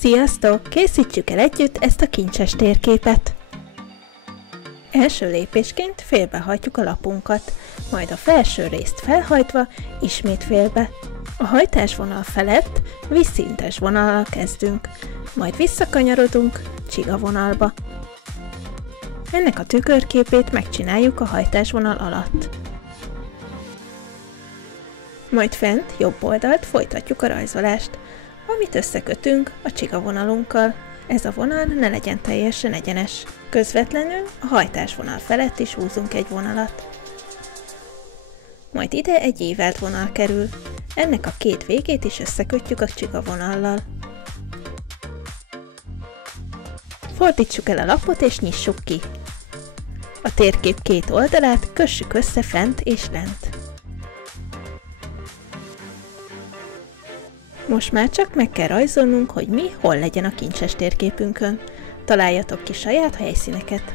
Sziasztok! Készítsük el együtt ezt a kincses térképet! Első lépésként félbehajtjuk a lapunkat, majd a felső részt felhajtva ismét félbe. A hajtásvonal felett vízszintes vonallal kezdünk, majd visszakanyarodunk csigavonalba. Ennek a tükörképét megcsináljuk a hajtásvonal alatt. Majd fent jobb oldalt folytatjuk a rajzolást, amit összekötünk a csigavonalunkkal. Ez a vonal ne legyen teljesen egyenes. Közvetlenül a hajtásvonal felett is húzunk egy vonalat. Majd ide egy ívelt vonal kerül. Ennek a két végét is összekötjük a csigavonallal. Fordítsuk el a lapot és nyissuk ki. A térkép két oldalát kössük össze fent és lent. Most már csak meg kell rajzolnunk, hogy mi hol legyen a kincses térképünkön. Találjatok ki saját helyszíneket!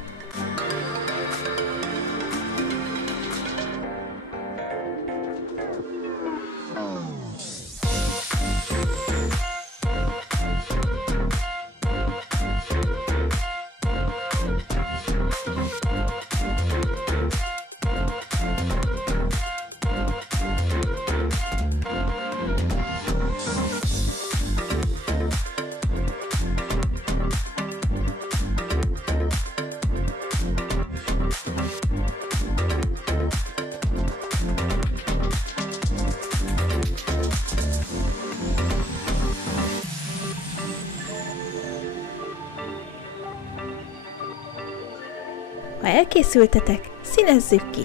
Ha elkészültetek, színezzük ki!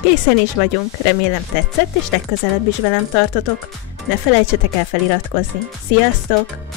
Készen is vagyunk, remélem tetszett és legközelebb is velem tartotok. Ne felejtsetek el feliratkozni. Sziasztok!